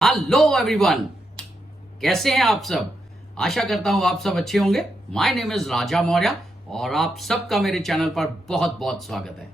Hello everyone, कैसे हैं आप सब। आशा करता हूं आप सब अच्छे होंगे। माय नेम इज राजा मौर्य और आप सबका मेरे चैनल पर बहुत बहुत स्वागत है।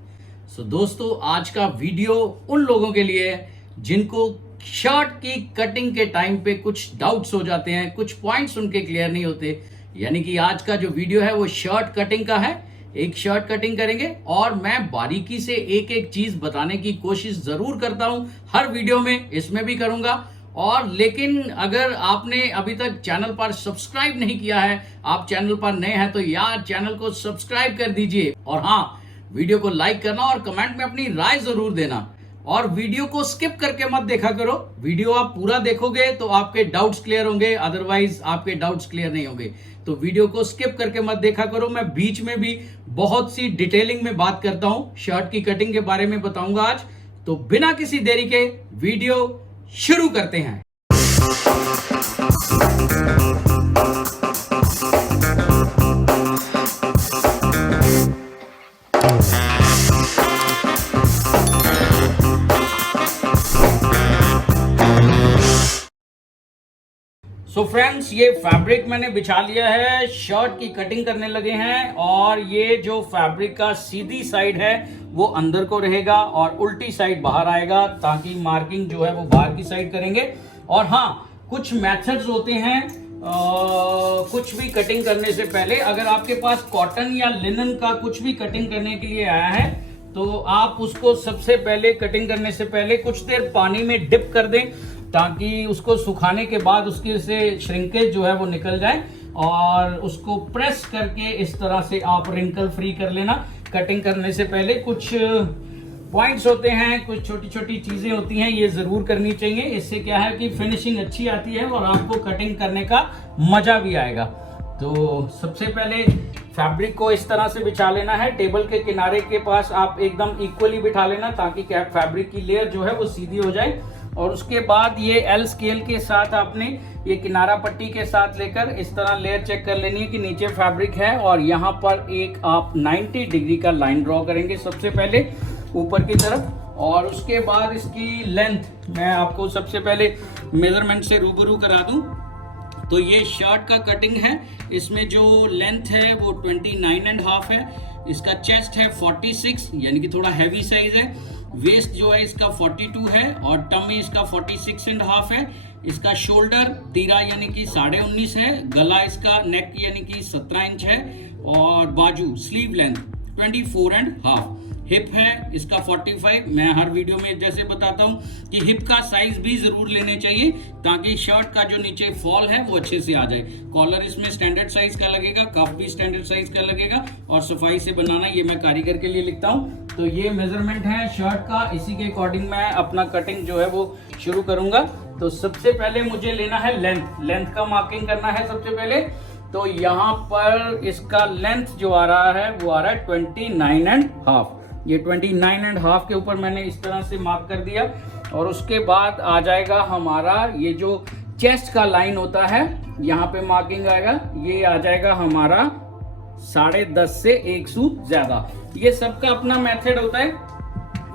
दोस्तों, आज का वीडियो उन लोगों के लिए है जिनको शर्ट की कटिंग के टाइम पे कुछ डाउट्स हो जाते हैं, कुछ पॉइंट्स उनके क्लियर नहीं होते। यानी कि आज का जो वीडियो है वो शर्ट कटिंग का है। एक शर्ट कटिंग करेंगे और मैं बारीकी से एक एक चीज बताने की कोशिश जरूर करता हूं हर वीडियो में, इसमें भी करूंगा। और लेकिन अगर आपने अभी तक चैनल पर सब्सक्राइब नहीं किया है, आप चैनल पर नए हैं, तो यार चैनल को सब्सक्राइब कर दीजिए। और हाँ, वीडियो को लाइक करना और कमेंट में अपनी राय जरूर देना। और वीडियो को स्किप करके मत देखा करो। वीडियो आप पूरा देखोगे तो आपके डाउट्स क्लियर होंगे, अदरवाइज आपके डाउट्स क्लियर नहीं होंगे। तो वीडियो को स्किप करके मत देखा करो। मैं बीच में भी बहुत सी डिटेलिंग में बात करता हूं, शर्ट की कटिंग के बारे में बताऊंगा आज। तो बिना किसी देरी के वीडियो शुरू करते हैं। फ्रेंड्स, ये फैब्रिक मैंने बिछा लिया है, शर्ट की कटिंग करने लगे हैं। और ये जो फैब्रिक का सीधी साइड है वो अंदर को रहेगा और उल्टी साइड बाहर आएगा, ताकि मार्किंग जो है वो बाहर की साइड करेंगे। और हाँ, कुछ मेथड्स होते हैं कुछ भी कटिंग करने से पहले। अगर आपके पास कॉटन या लिनन का कुछ भी कटिंग करने के लिए आया है तो आप उसको सबसे पहले कटिंग करने से पहले कुछ देर पानी में डिप कर दें, ताकि उसको सुखाने के बाद उसके से श्रिंकेज जो है वो निकल जाए। और उसको प्रेस करके इस तरह से आप रिंकल फ्री कर लेना। कटिंग करने से पहले कुछ पॉइंट्स होते हैं, कुछ छोटी छोटी चीजें होती हैं, ये जरूर करनी चाहिए। इससे क्या है कि फिनिशिंग अच्छी आती है और आपको कटिंग करने का मजा भी आएगा। तो सबसे पहले फैब्रिक को इस तरह से बिछा लेना है। टेबल के किनारे के पास आप एकदम इक्वली बिठा लेना, ताकि क्या फैब्रिक की लेयर जो है वो सीधी हो जाए। और उसके बाद ये एल स्केल के साथ आपने ये किनारा पट्टी के साथ लेकर इस तरह लेयर चेक कर लेनी है कि नीचे फैब्रिक है। और यहाँ पर एक आप 90 डिग्री का लाइन ड्रॉ करेंगे सबसे पहले ऊपर की तरफ। और उसके बाद इसकी लेंथ मैं आपको सबसे पहले मेजरमेंट से रूबरू करा दूं। तो ये शर्ट का कटिंग है, इसमें जो लेंथ है वो 29.5 है। इसका चेस्ट है 46, यानी कि थोड़ा हैवी साइज है। वेस्ट जो है इसका 42 है और टमी इसका 46.5 है। इसका शोल्डर 13 यानी कि 19.5 है। गला इसका नेक यानी कि 17 इंच है। और बाजू स्लीव लेंथ 24.5। हिप है इसका 45। मैं हर वीडियो में जैसे बताता हूं कि हिप का साइज भी जरूर लेने चाहिए, ताकि शर्ट का जो नीचे फॉल है वो अच्छे से आ जाए। कॉलर इसमें स्टैंडर्ड साइज का लगेगा, कफ भी स्टैंडर्ड साइज का लगेगा। और सफाई से बनाना ये मैं कारीगर के लिए लिखता हूं। तो ये मेजरमेंट है शर्ट का, इसी के अकॉर्डिंग मैं अपना कटिंग जो है वो शुरू करूंगा। तो सबसे पहले मुझे लेना है लेंथ का मार्किंग करना है सबसे पहले। तो यहाँ पर इसका लेंथ जो आ रहा है वो आ रहा है 29.5। ये 29.5 के ऊपर मैंने इस तरह से मार्क कर दिया। और उसके बाद आ जाएगा हमारा ये जो चेस्ट का लाइन होता है, यहाँ पे मार्किंग आएगा, ये आ जाएगा हमारा 10.5 से 1 सूत ज्यादा। ये सबका अपना मेथड होता है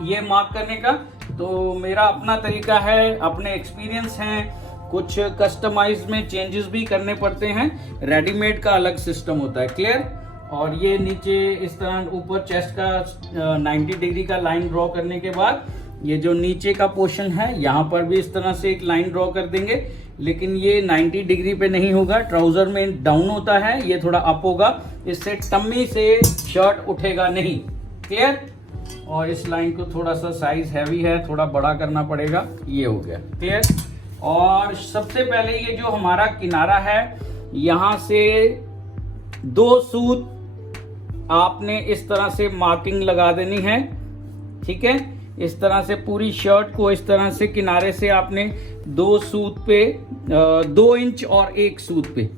ये मार्क करने का। तो मेरा अपना तरीका है, अपने एक्सपीरियंस हैं, कुछ कस्टमाइज में चेंजेस भी करने पड़ते हैं। रेडीमेड का अलग सिस्टम होता है, क्लियर। और ये नीचे इस तरह ऊपर चेस्ट का 90 डिग्री का लाइन ड्रॉ करने के बाद ये जो नीचे का पोर्शन है यहाँ पर भी इस तरह से एक लाइन ड्रॉ कर देंगे। लेकिन ये 90 डिग्री पे नहीं होगा, ट्राउजर में डाउन होता है, ये थोड़ा अप होगा। इससे टम्मी से शर्ट उठेगा नहीं, क्लियर। और इस लाइन को थोड़ा सा साइज हैवी है, थोड़ा बड़ा करना पड़ेगा। ये हो गया, क्लियर। और सबसे पहले ये जो हमारा किनारा है, यहाँ से 2 सूत आपने इस तरह से मार्किंग लगा देनी है, ठीक है। इस तरह से पूरी शर्ट को इस तरह से किनारे से आपने 2 सूत पे 2 इंच और 1 सूत पे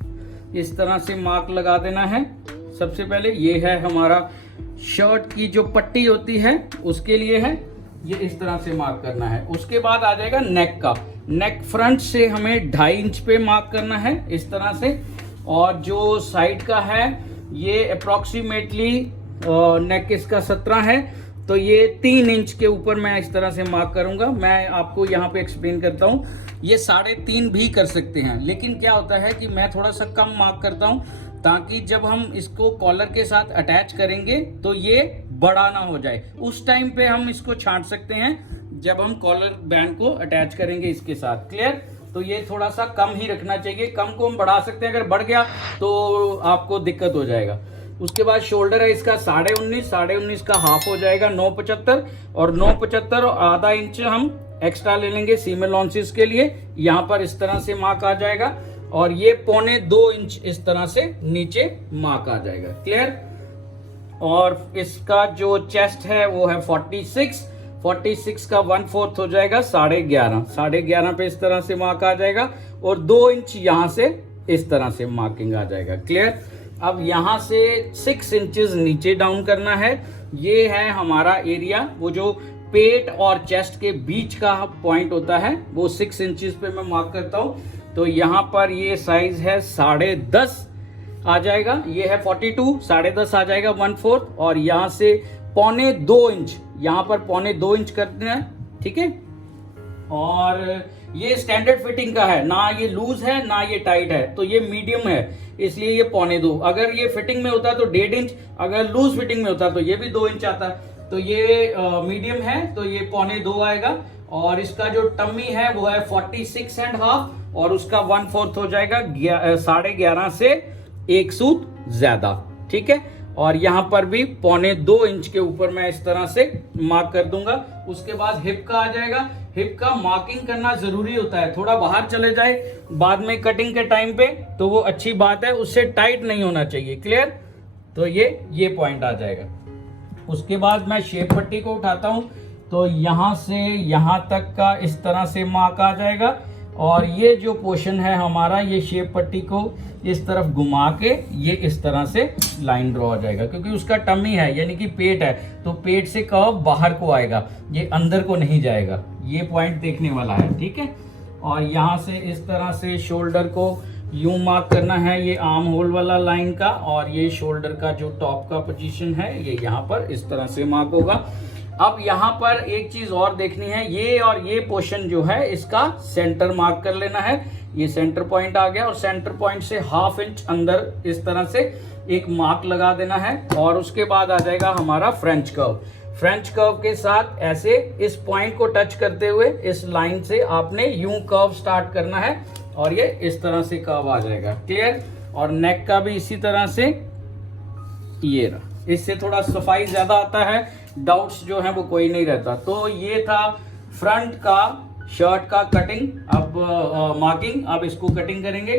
इस तरह से मार्क लगा देना है। सबसे पहले ये है हमारा शर्ट की जो पट्टी होती है उसके लिए है, ये इस तरह से मार्क करना है। उसके बाद आ जाएगा नेक का। नेक फ्रंट से हमें 2.5 इंच पे मार्क करना है इस तरह से। और जो साइड का है ये अप्रोक्सीमेटली नेक इसका 17 है तो ये 3 इंच के ऊपर मैं इस तरह से मार्क करूंगा। मैं आपको यहाँ पे एक्सप्लेन करता हूँ, ये 3.5 भी कर सकते हैं, लेकिन क्या होता है कि मैं थोड़ा सा कम मार्क करता हूँ ताकि जब हम इसको कॉलर के साथ अटैच करेंगे तो ये बड़ा ना हो जाए। उस टाइम पे हम इसको छांट सकते हैं जब हम कॉलर बैंड को अटैच करेंगे इसके साथ। क्लियर? तो ये थोड़ा सा कम ही रखना चाहिए, कम को हम बढ़ा सकते हैं, अगर बढ़ गया तो आपको दिक्कत हो जाएगा। उसके बाद शोल्डर है इसका 19.5 का हाफ हो जाएगा 9.75, और 9.75 और आधा इंच हम एक्स्ट्रा ले लेंगे सीम लॉन्चेस के लिए। यहाँ पर इस तरह से मार्क आ जाएगा, और ये 1.25 इंच इस तरह से नीचे मार्क आ जाएगा। क्लियर? और इसका जो चेस्ट है वो है 46 का 1/4 हो जाएगा 11.5 पे इस तरह से मार्क आ जाएगा, और 2 इंच यहाँ से इस तरह से मार्किंग आ जाएगा। क्लियर? अब यहाँ से 6 इंचेस नीचे डाउन करना है। ये है हमारा एरिया, वो जो पेट और चेस्ट के बीच का पॉइंट होता है वो 6 इंचेस पे मैं मार्क करता हूँ। तो यहाँ पर ये साइज है 10.5 आ जाएगा, ये है 42, 10.5 आ जाएगा 1/4, और यहाँ से 1.25 इंच, यहाँ पर 1.25 इंच कर देना है। ठीक है? और ये स्टैंडर्ड फिटिंग का है, ना ये लूज है ना ये टाइट है, तो ये मीडियम है, इसलिए ये 1.25। अगर ये फिटिंग में होता तो 1.5 इंच, अगर लूज फिटिंग में होता तो ये भी 2 इंच आता। तो ये मीडियम है, तो ये 1.25 आएगा। और इसका जो टम्मी है वो है 46.5, और उसका 1/4 हो जाएगा 11.5 से 1 सूत ज्यादा। ठीक है? और यहाँ पर भी 1.25 इंच के ऊपर मैं इस तरह से मार्क कर दूंगा। उसके बाद हिप का आ जाएगा। हिप का मार्किंग करना जरूरी होता है, थोड़ा बाहर चले जाए बाद में कटिंग के टाइम पे तो वो अच्छी बात है, उससे टाइट नहीं होना चाहिए। क्लियर? तो ये पॉइंट आ जाएगा। उसके बाद मैं शेप पट्टी को उठाता हूं, तो यहां से यहां तक का इस तरह से मार्क आ जाएगा, और ये जो पोर्शन है हमारा, ये शेप पट्टी को इस तरफ घुमा के ये इस तरह से लाइन ड्रॉ हो जाएगा, क्योंकि उसका टमी है यानी कि पेट है, तो पेट से कर्व बाहर को आएगा, ये अंदर को नहीं जाएगा। ये पॉइंट देखने वाला है। ठीक है? और यहाँ से इस तरह से शोल्डर को यूं मार्क करना है, ये आर्म होल वाला लाइन का, और ये शोल्डर का जो टॉप का पोजीशन है ये यहाँ पर इस तरह से मार्क होगा। अब यहाँ पर एक चीज और देखनी है, ये और ये पोर्शन जो है इसका सेंटर मार्क कर लेना है। ये सेंटर पॉइंट आ गया, और सेंटर पॉइंट से 1/2 इंच अंदर इस तरह से एक मार्क लगा देना है। और उसके बाद आ जाएगा हमारा फ्रेंच कर्व। फ्रेंच कर्व के साथ ऐसे इस पॉइंट को टच करते हुए इस लाइन से आपने यूं कर्व स्टार्ट करना है, और ये इस तरह से कर्व आ जाएगा। क्लियर? और नेक का भी इसी तरह से, ये रहा, इससे थोड़ा सफाई ज्यादा आता है, डाउट्स जो है वो कोई नहीं रहता। तो ये था फ्रंट का शर्ट का कटिंग। अब मार्किंग, अब इसको कटिंग करेंगे।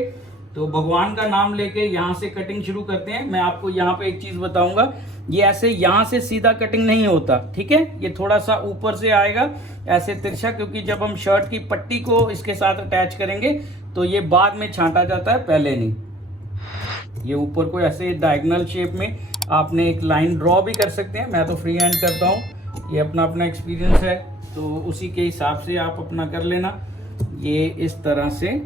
तो भगवान का नाम लेके यहाँ से कटिंग शुरू करते हैं। मैं आपको यहाँ पे एक चीज बताऊंगा, ये ऐसे यहाँ से सीधा कटिंग नहीं होता। ठीक है? ये थोड़ा सा ऊपर से आएगा ऐसे तिरछा, क्योंकि जब हम शर्ट की पट्टी को इसके साथ अटैच करेंगे तो ये बाद में छांटा जाता है, पहले नहीं। ये ऊपर को ऐसे डायगोनल शेप में आपने एक लाइन ड्रॉ भी कर सकते हैं, मैं तो फ्री हैंड करता हूँ, ये अपना अपना एक्सपीरियंस है, तो उसी के हिसाब से आप अपना कर लेना। ये इस तरह से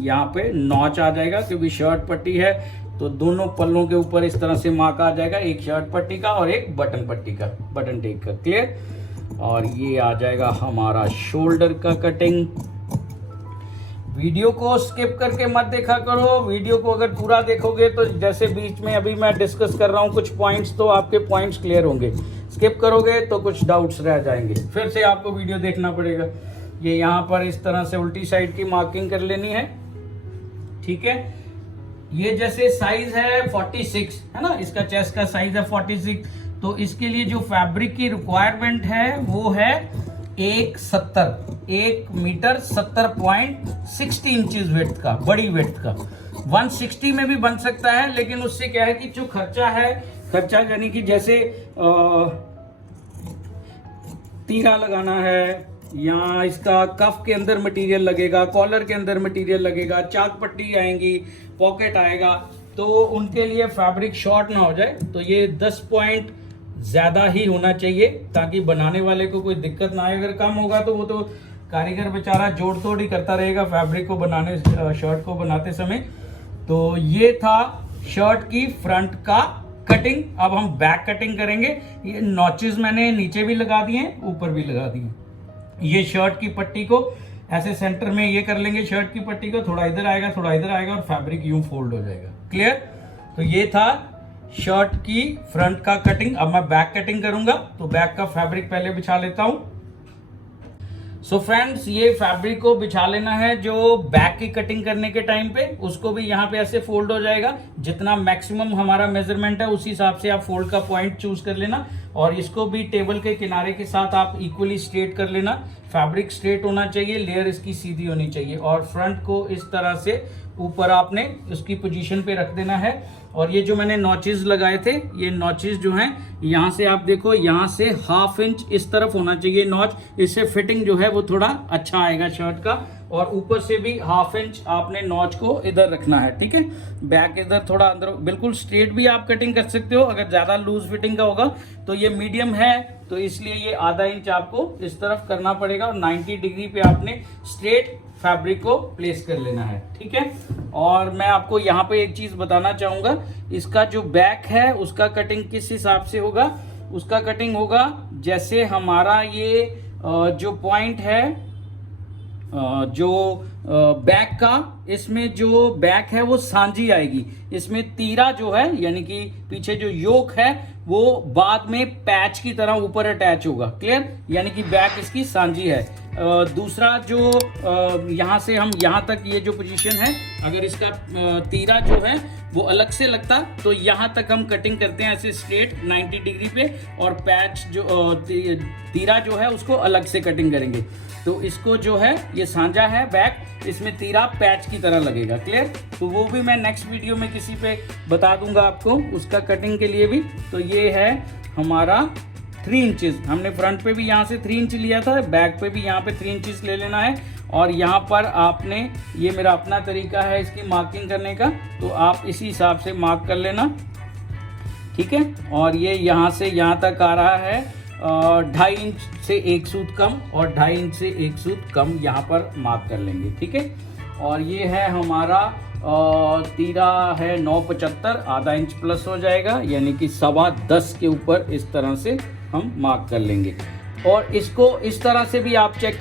यहाँ पे नॉच आ जाएगा, क्योंकि शर्ट पट्टी है तो दोनों पल्लों के ऊपर इस तरह से मार्क आ जाएगा, एक शर्ट पट्टी का और एक बटन पट्टी का, बटन टेक का। क्लियर? और ये आ जाएगा हमारा शोल्डर का कटिंग। वीडियो को स्किप करके मत देखा करो, वीडियो को अगर पूरा देखोगे तो जैसे बीच में अभी मैं डिस्कस कर रहा हूँ कुछ पॉइंट्स, तो आपके पॉइंट्स क्लियर होंगे। स्किप करोगे तो कुछ डाउट्स रह जाएंगे, फिर से आपको वीडियो देखना पड़ेगा। ये यहाँ पर इस तरह से उल्टी साइड की मार्किंग कर लेनी है। ठीक है? ये जैसे साइज है 46 है ना, इसका चेस्ट का साइज है 46, तो इसके लिए जो फैब्रिक की रिक्वायरमेंट है वो है 1 मीटर 70.60 इंचेस विड्थ का, बड़ी विड्थ का। 160 में भी बन सकता है, लेकिन उससे क्या है कि जो खर्चा है, खर्चा यानी कि जैसे तीरा लगाना है, या इसका कफ के अंदर मटेरियल लगेगा, कॉलर के अंदर मटेरियल लगेगा, चाक पट्टी आएंगी, पॉकेट आएगा, तो उनके लिए फैब्रिक शॉर्ट ना हो जाए, तो ये 10 पॉइंट ज्यादा ही होना चाहिए, ताकि बनाने वाले को कोई दिक्कत ना आए। अगर कम होगा तो वो तो कारीगर बेचारा जोड़ तोड़ ही करता रहेगा फैब्रिक को बनाने, शर्ट को बनाते समय। तो ये था शर्ट की फ्रंट का कटिंग। अब हम बैक कटिंग करेंगे। ये नॉचेस मैंने नीचे भी लगा दिए हैं, ऊपर भी लगा दिए। ये शर्ट की पट्टी को ऐसे सेंटर में ये कर लेंगे, शर्ट की पट्टी को थोड़ा इधर आएगा, थोड़ा इधर आएगा और फैब्रिक यूं फोल्ड हो जाएगा। क्लियर? तो ये था शर्ट की फ्रंट का कटिंग। अब मैं बैक कटिंग करूंगा, तो बैक का फैब्रिक पहले बिछा लेता हूं। सो फ्रेंड्स, ये फैब्रिक को बिछा लेना है जो बैक की कटिंग करने के टाइम पे, उसको भी यहाँ पे ऐसे फोल्ड हो जाएगा। जितना मैक्सिमम हमारा मेजरमेंट है उस हिसाब से आप फोल्ड का पॉइंट चूज कर लेना, और इसको भी टेबल के किनारे के साथ आप इक्वली स्ट्रेट कर लेना। फैब्रिक स्ट्रेट होना चाहिए, लेयर इसकी सीधी होनी चाहिए, और फ्रंट को इस तरह से ऊपर आपने उसकी पोजीशन पे रख देना है। और ये जो मैंने नॉचेस लगाए थे, ये नॉचेस जो हैं यहाँ से आप देखो, यहाँ से 1/2 इंच इस तरफ होना चाहिए नॉच। इससे फिटिंग जो है वो थोड़ा अच्छा आएगा शर्ट का। और ऊपर से भी 1/2 इंच आपने नॉच को इधर रखना है, ठीक है। बैक इधर थोड़ा अंदर, बिल्कुल स्ट्रेट भी आप कटिंग कर सकते हो। अगर ज्यादा लूज फिटिंग का होगा तो ये मीडियम है, तो इसलिए ये 1/2 इंच आपको इस तरफ करना पड़ेगा, और 90 डिग्री पे आपने स्ट्रेट फैब्रिक को प्लेस कर लेना है, ठीक है। और मैं आपको यहाँ पे एक चीज बताना चाहूंगा, इसका जो बैक है उसका कटिंग किस हिसाब से होगा। उसका कटिंग होगा जैसे हमारा ये जो पॉइंट है, जो बैक का, इसमें जो बैक है वो सांझी आएगी। इसमें तीरा जो है, यानी कि पीछे जो योक है, वो बाद में पैच की तरह ऊपर अटैच होगा। क्लियर? यानी कि बैक इसकी सांझी है। दूसरा जो यहाँ से हम यहाँ तक ये जो पोजीशन है, अगर इसका तीरा जो है वो अलग से लगता तो यहाँ तक हम कटिंग करते हैं ऐसे स्ट्रेट 90 डिग्री पे, और पैच जो तीरा जो है उसको अलग से कटिंग करेंगे। तो इसको जो है ये सांझा है बैक, इसमें तीरा पैच की तरह लगेगा। क्लियर? तो वो भी मैं नेक्स्ट वीडियो में किसी पे बता दूंगा आपको, उसका कटिंग के लिए भी। तो ये है हमारा 3 इंचेस। हमने फ्रंट पे भी यहाँ से 3 इंच लिया था, बैक पे भी यहाँ पे 3 इंचेस ले लेना है। और यहाँ पर आपने, ये मेरा अपना तरीका है इसकी मार्किंग करने का, तो आप इसी हिसाब से मार्क कर लेना, ठीक है। और ये यहाँ से यहाँ तक आ रहा है 2.5 इंच से 1 सूत कम, और 2.5 इंच से 1 सूत कम यहाँ पर मार्क कर लेंगे, ठीक है। और ये है हमारा तीरा है 9.75, आधा इंच प्लस हो जाएगा, यानी कि 10.25 के ऊपर इस तरह से हम मार्क कर लेंगे। और इसको इस तरह से भी आप चेक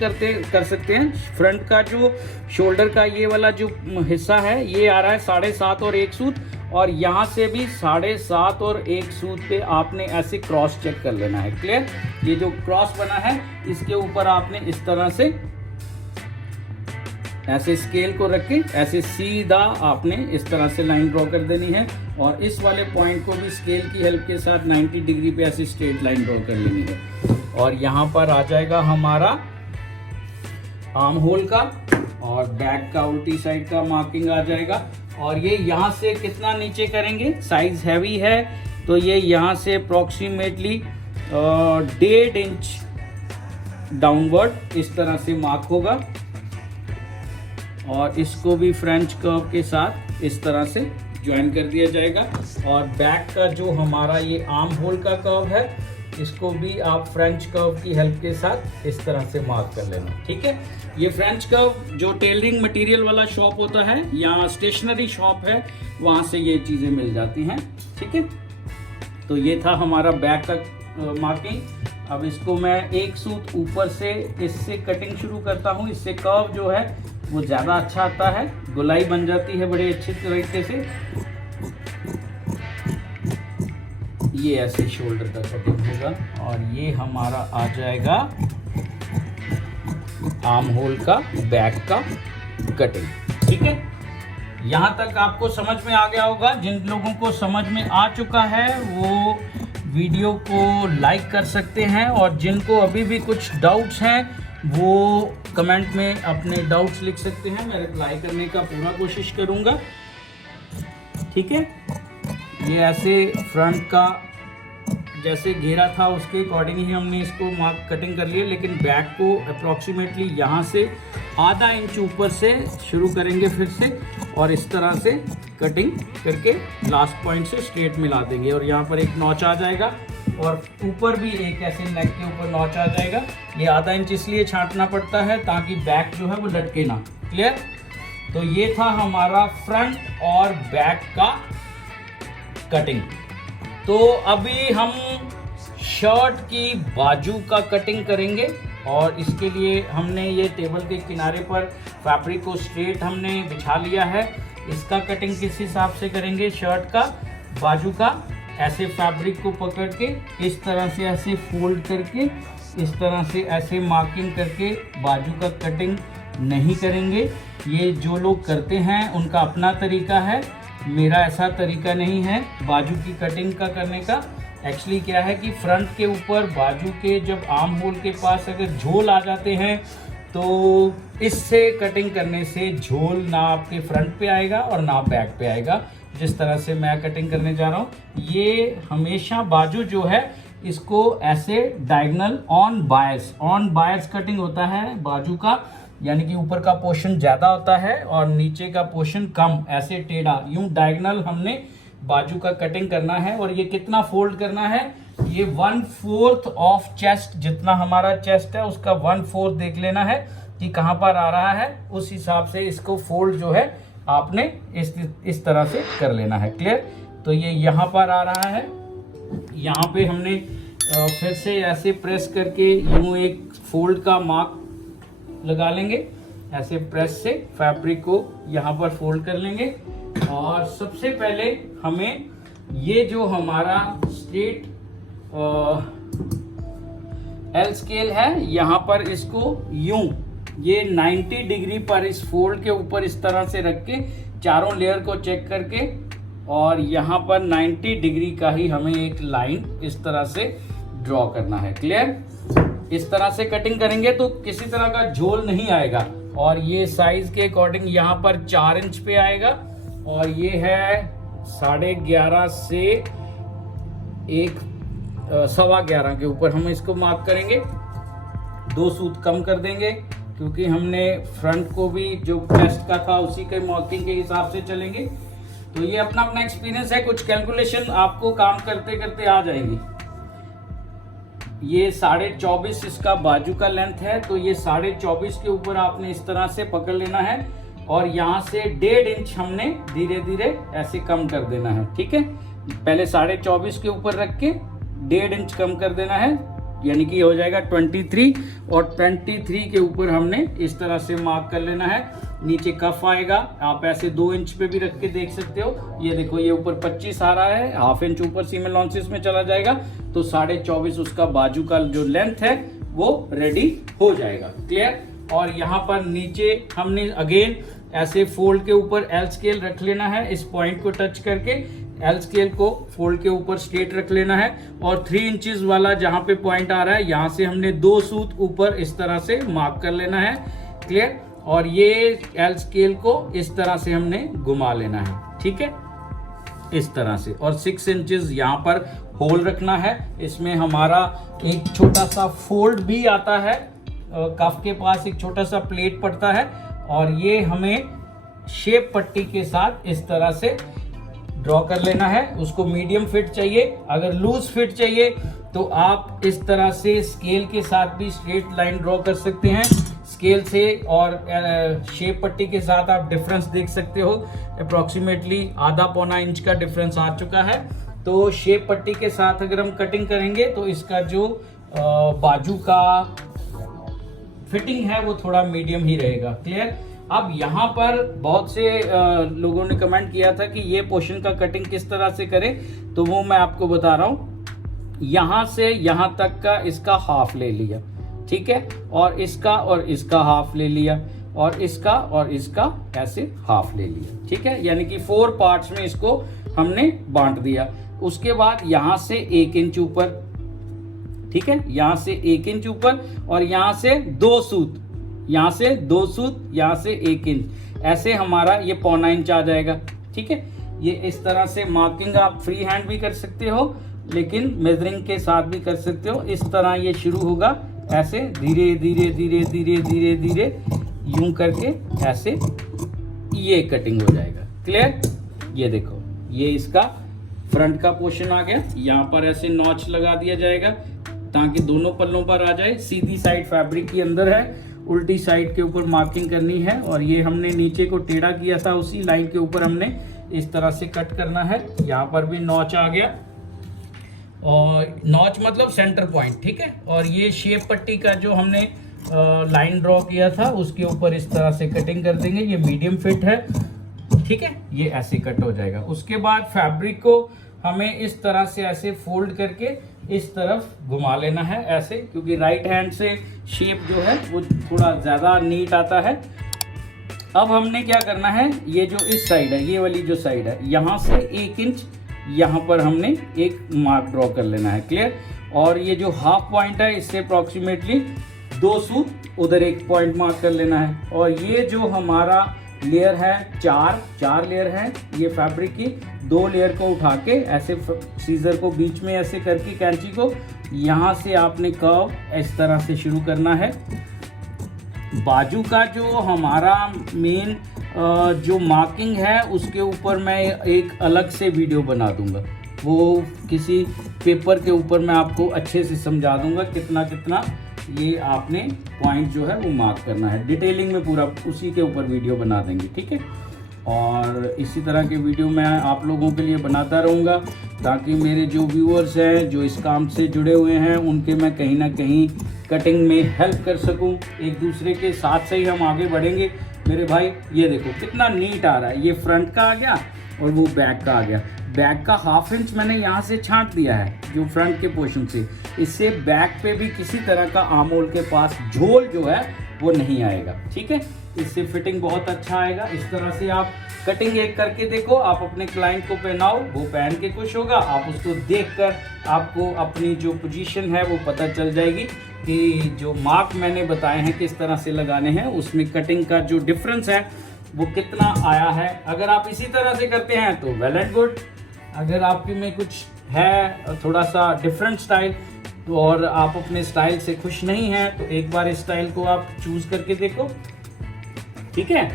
कर सकते हैं। फ्रंट का जो शोल्डर का ये वाला जो हिस्सा है, ये आ रहा है 7.5 और 1 सूत, और यहाँ से भी 7.5 और 1 सूत पे आपने ऐसे क्रॉस चेक कर लेना है। क्लियर? ये जो क्रॉस बना है इसके ऊपर आपने इस तरह से ऐसे स्केल को रख के ऐसे सीधा आपने इस तरह से लाइन ड्रॉ कर देनी है, और इस वाले पॉइंट को भी स्केल की हेल्प के साथ 90 डिग्री पे ऐसे स्ट्रेट लाइन ड्रॉ कर लेनी है। और यहाँ पर आ जाएगा हमारा आर्म होल का, और बैक का उल्टी साइड का मार्किंग आ जाएगा। और ये यहाँ से कितना नीचे करेंगे, साइज हैवी है तो ये यहाँ से अप्रोक्सीमेटली 1.5 इंच डाउनवर्ड इस तरह से मार्क होगा, और इसको भी फ्रेंच कर्व के साथ इस तरह से ज्वाइन कर दिया जाएगा। और बैक का जो हमारा ये आर्म होल का कर्व है, इसको भी आप फ्रेंच कर्व की हेल्प के साथ इस तरह से मार्क कर लेना, ठीक है। ये फ्रेंच कर्व जो टेलरिंग मटेरियल वाला शॉप होता है या स्टेशनरी शॉप है, वहाँ से ये चीज़ें मिल जाती हैं, ठीक है। तो ये था हमारा बैक का मार्किंग। अब इसको मैं 1 सूत ऊपर से इससे कटिंग शुरू करता हूँ। इससे कर्व जो है वो ज़्यादा अच्छा आता है, गोलाई बन जाती है बड़े अच्छे तरीके से। ये ऐसे शोल्डर का कटिंग होगा, और ये हमारा आ जाएगा आर्म होल का बैक का कटिंग, ठीक है। यहाँ तक आपको समझ में आ गया होगा। जिन लोगों को समझ में आ चुका है वो वीडियो को लाइक कर सकते हैं, और जिनको अभी भी कुछ डाउट्स हैं वो कमेंट में अपने डाउट्स लिख सकते हैं। मैं रिप्लाई करने का पूरा कोशिश करूँगा, ठीक है। ये ऐसे फ्रंट का जैसे घेरा था उसके अकॉर्डिंग ही हमने इसको मार्क कटिंग कर लिया, लेकिन बैक को अप्रॉक्सीमेटली यहाँ से आधा इंच ऊपर से शुरू करेंगे फिर से, और इस तरह से कटिंग करके लास्ट पॉइंट से स्ट्रेट मिला देंगे। और यहाँ पर एक नॉच आ जाएगा, और ऊपर भी एक ऐसे नेक के ऊपर नॉच आ जाएगा। ये आधा इंच इसलिए छांटना पड़ता है ताकि बैक जो है वो लटके ना। क्लियर? तो ये था हमारा फ्रंट और बैक का कटिंग। तो अभी हम शर्ट की बाजू का कटिंग करेंगे और इसके लिए हमने ये टेबल के किनारे पर फैब्रिक को स्ट्रेट हमने बिछा लिया है। इसका कटिंग किस हिसाब से करेंगे, शर्ट का बाजू का, ऐसे फैब्रिक को पकड़ के इस तरह से ऐसे फोल्ड करके इस तरह से ऐसे मार्किंग करके बाजू का कटिंग नहीं करेंगे। ये जो लोग करते हैं उनका अपना तरीका है, मेरा ऐसा तरीका नहीं है बाजू की कटिंग का करने का। एक्चुअली क्या है कि फ्रंट के ऊपर बाजू के जब आर्म होल के पास अगर झोल आ जाते हैं तो इससे कटिंग करने से झोल ना आपके फ्रंट पे आएगा और ना बैक पे आएगा। जिस तरह से मैं कटिंग करने जा रहा हूँ, ये हमेशा बाजू जो है इसको ऐसे डायगोनल ऑन बायस कटिंग होता है बाजू का, यानी कि ऊपर का पोर्शन ज़्यादा होता है और नीचे का पोर्शन कम, ऐसे टेढ़ा यूं डायगोनल हमने बाजू का कटिंग करना है। और ये कितना फोल्ड करना है, ये 1/4 ऑफ चेस्ट, जितना हमारा चेस्ट है उसका 1/4 देख लेना है कि कहाँ पर आ रहा है, उस हिसाब से इसको फोल्ड जो है आपने इस तरह से कर लेना है। क्लियर? तो ये यहाँ पर आ रहा है, यहाँ पे हमने फिर से ऐसे प्रेस करके यूं एक फोल्ड का मार्क लगा लेंगे। ऐसे प्रेस से फैब्रिक को यहाँ पर फोल्ड कर लेंगे और सबसे पहले हमें ये जो हमारा स्ट्रेट एल स्केल है, यहाँ पर इसको यूं ये 90 डिग्री पर इस फोल्ड के ऊपर इस तरह से रख के चारों लेयर को चेक करके और यहाँ पर 90 डिग्री का ही हमें एक लाइन इस तरह से ड्रॉ करना है। क्लियर? इस तरह से कटिंग करेंगे तो किसी तरह का झोल नहीं आएगा और ये साइज के अकॉर्डिंग यहाँ पर 4 इंच पे आएगा और ये है 11.5 से 11.25 के ऊपर हम इसको मार्क करेंगे। 2 सूत कम कर देंगे क्योंकि हमने फ्रंट को भी जो चेस्ट का था उसी के मार्किंग के हिसाब से चलेंगे। तो ये अपना अपना एक्सपीरियंस है, कुछ कैलकुलेशन आपको काम करते करते आ जाएगी। ये 24.5 इसका बाजू का लेंथ है, तो ये 24.5 के ऊपर आपने इस तरह से पकड़ लेना है और यहाँ से 1.5 इंच हमने धीरे धीरे ऐसे कम कर देना है। ठीक है, पहले 24.5 के ऊपर रख के 1.5 इंच कम कर देना है, यानी कि हो जाएगा 23 और 23 के ऊपर हमने इस तरह से मार्क कर लेना है। नीचे कफ आएगा, आप ऐसे 2 इंच पे भी रख के देख सकते हो। ये देखो ये ऊपर 25 आ रहा है, 1/2 इंच ऊपर सीम लॉन्चेस में चला जाएगा तो 24.5 उसका बाजू का जो लेंथ है वो रेडी हो जाएगा। क्लियर? और यहाँ पर नीचे हमने अगेन ऐसे फोल्ड के ऊपर एल स्केल रख लेना है, इस पॉइंट को टच करके एल स्केल को फोल्ड के ऊपर स्ट्रेट रख लेना है और 3 इंचेस वाला जहाँ पे पॉइंट आ रहा है यहाँ से हमने 2 सूत ऊपर इस तरह से मार्क कर लेना है। क्लियर? और ये एल स्केल को इस तरह से हमने घुमा लेना है। ठीक है, इस तरह से, और 6 इंचेस यहाँ पर होल रखना है। इसमें हमारा एक छोटा सा फोल्ड भी आता है, कफ के पास एक छोटा सा प्लेट पड़ता है और ये हमें शेप पट्टी के साथ इस तरह से ड्रॉ कर लेना है। उसको मीडियम फिट चाहिए, अगर लूज फिट चाहिए तो आप इस तरह से स्केल के साथ भी स्ट्रेट लाइन ड्रॉ कर सकते हैं। स्केल से और शेप पट्टी के साथ आप डिफरेंस देख सकते हो, अप्रॉक्सीमेटली 1/2-पौना इंच का डिफरेंस आ चुका है। तो शेप पट्टी के साथ अगर हम कटिंग करेंगे तो इसका जो बाजू का फिटिंग है वो थोड़ा मीडियम ही रहेगा। क्लियर? अब यहाँ पर बहुत से लोगों ने कमेंट किया था कि ये पोर्शन का कटिंग किस तरह से करें, तो वो मैं आपको बता रहा हूँ। यहाँ से यहाँ तक का इसका हाफ ले लिया, ठीक है, और इसका हाफ ले लिया और इसका ऐसे हाफ ले लिया। ठीक है, यानी कि 4 पार्ट्स में इसको हमने बांट दिया। उसके बाद यहाँ से 1 इंच ऊपर, ठीक है, यहाँ से 1 इंच ऊपर और यहाँ से 2 सूत, यहाँ से 2 सूत, यहाँ से 1 इंच, ऐसे हमारा ये 1/4 इंच आ जाएगा। ठीक है, ये इस तरह से मार्किंग आप फ्री हैंड भी कर सकते हो लेकिन मेजरिंग के साथ भी कर सकते हो। इस तरह ये शुरू होगा, ऐसे धीरे धीरे धीरे धीरे धीरे धीरे यूं करके ऐसे ये कटिंग हो जाएगा। क्लियर? ये देखो, ये इसका फ्रंट का पोर्शन आ गया। यहाँ पर ऐसे नॉच लगा दिया जाएगा ताकि दोनों पल्लों पर आ जाए। सीधी साइड फैब्रिक के अंदर है, उल्टी साइड के ऊपर मार्किंग करनी है और ये हमने नीचे को टेढ़ा किया था, उसी लाइन के ऊपर हमने इस तरह से कट करना है। यहाँ पर भी नॉच आ गया और नॉच मतलब सेंटर पॉइंट, ठीक है। और ये शेप पट्टी का जो हमने लाइन ड्रॉ किया था उसके ऊपर इस तरह से कटिंग कर देंगे। ये मीडियम फिट है, ठीक है, ये ऐसे कट हो जाएगा। उसके बाद फैब्रिक को हमें इस तरह से ऐसे फोल्ड करके इस तरफ घुमा लेना है ऐसे, क्योंकि राइट हैंड से शेप जो है वो थोड़ा ज़्यादा नीट आता है। अब हमने क्या करना है, ये जो इस साइड है, ये वाली जो साइड है, यहाँ से 1 इंच यहाँ पर हमने एक मार्क ड्रॉ कर लेना है, क्लियर। और ये जो हाफ पॉइंट है इससे अप्रॉक्सीमेटली 2 सूत उधर एक पॉइंट मार्क कर लेना है। और ये जो हमारा लेयर है, चार लेयर है ये फैब्रिक की, 2 लेयर को उठा के ऐसे सीजर को बीच में ऐसे करके कैंची को यहाँ से आपने कर्व इस तरह से शुरू करना है। बाजू का जो हमारा मेन जो मार्किंग है उसके ऊपर मैं एक अलग से वीडियो बना दूंगा, वो किसी पेपर के ऊपर मैं आपको अच्छे से समझा दूंगा कितना कितना ये आपने पॉइंट जो है वो मार्क करना है। डिटेलिंग में पूरा उसी के ऊपर वीडियो बना देंगे, ठीक है। और इसी तरह के वीडियो मैं आप लोगों के लिए बनाता रहूँगा ताकि मेरे जो व्यूअर्स हैं जो इस काम से जुड़े हुए हैं उनके मैं कहीं ना कहीं कटिंग में हेल्प कर सकूं। एक दूसरे के साथ से ही हम आगे बढ़ेंगे मेरे भाई। ये देखो कितना नीट आ रहा है, ये फ्रंट का आ गया और वो बैक का आ गया। बैक का 1/2 इंच मैंने यहाँ से छांट दिया है जो फ्रंट के पोर्शन से, इससे बैक पे भी किसी तरह का आमोल के पास झोल जो है वो नहीं आएगा, ठीक है। इससे फिटिंग बहुत अच्छा आएगा। इस तरह से आप कटिंग एक करके देखो, आप अपने क्लाइंट को पहनाओ, वो पहन के खुश होगा। आप उसको देखकर आपको अपनी जो पोजीशन है वो पता चल जाएगी कि जो मार्क मैंने बताए हैं किस तरह से लगाने हैं, उसमें कटिंग का जो डिफरेंस है वो कितना आया है। अगर आप इसी तरह से करते हैं तो वेल एंड गुड। अगर आपके में कुछ है थोड़ा सा डिफरेंट स्टाइल तो और आप अपने स्टाइल से खुश नहीं हैं तो एक बार इस स्टाइल को आप चूज करके देखो, ठीक है।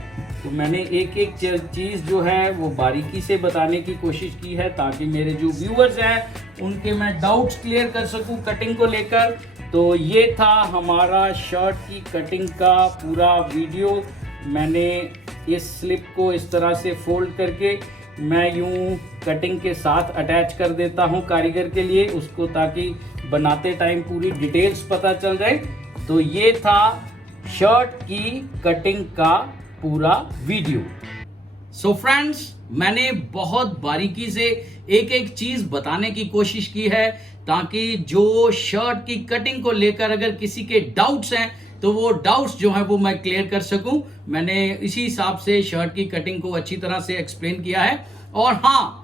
तो मैंने एक एक चीज़ जो है वो बारीकी से बताने की कोशिश की है ताकि मेरे जो व्यूअर्स हैं उनके मैं डाउट्स क्लियर कर सकूं कटिंग को लेकर। तो ये था हमारा शर्ट की कटिंग का पूरा वीडियो। मैंने इस स्लिप को इस तरह से फोल्ड करके मैं यूं कटिंग के साथ अटैच कर देता हूं कारीगर के लिए उसको, ताकि बनाते टाइम पूरी डिटेल्स पता चल जाए। तो ये था शर्ट की कटिंग का पूरा वीडियो। सो फ्रेंड्स, मैंने बहुत बारीकी से एक एक चीज बताने की कोशिश की है ताकि जो शर्ट की कटिंग को लेकर अगर किसी के डाउट्स हैं तो वो डाउट्स जो है वो मैं क्लियर कर सकूं। मैंने इसी हिसाब से शर्ट की कटिंग को अच्छी तरह से एक्सप्लेन किया है। और हाँ,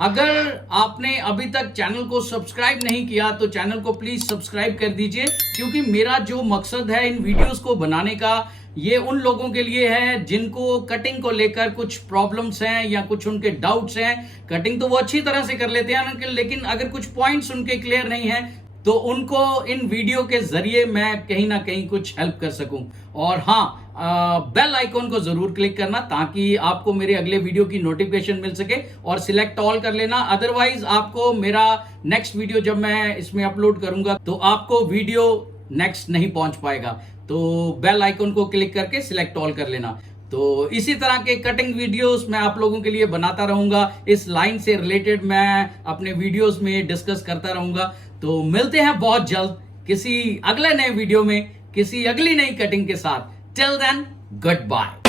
अगर आपने अभी तक चैनल को सब्सक्राइब नहीं किया तो चैनल को प्लीज सब्सक्राइब कर दीजिए, क्योंकि मेरा जो मकसद है इन वीडियोस को बनाने का ये उन लोगों के लिए है जिनको कटिंग को लेकर कुछ प्रॉब्लम्स हैं या कुछ उनके डाउट्स हैं। कटिंग तो वो अच्छी तरह से कर लेते हैं लेकिन अगर कुछ पॉइंट्स उनके क्लियर नहीं है तो उनको इन वीडियो के जरिए मैं कहीं ना कहीं कुछ हेल्प कर सकूं। और हाँ, बेल आइकॉन को जरूर क्लिक करना ताकि आपको मेरे अगले वीडियो की नोटिफिकेशन मिल सके और सिलेक्ट ऑल कर लेना। अदरवाइज आपको मेरा नेक्स्ट वीडियो जब मैं इसमें अपलोड करूंगा तो आपको वीडियो नेक्स्ट नहीं पहुंच पाएगा। तो बेल आइकन को क्लिक करके सिलेक्ट ऑल कर लेना। तो इसी तरह के कटिंग वीडियोस मैं आप लोगों के लिए बनाता रहूंगा। इस लाइन से रिलेटेड मैं अपने वीडियोस में डिस्कस करता रहूंगा। तो मिलते हैं बहुत जल्द किसी अगले नए वीडियो में किसी अगली नई कटिंग के साथ। Till then, good bye.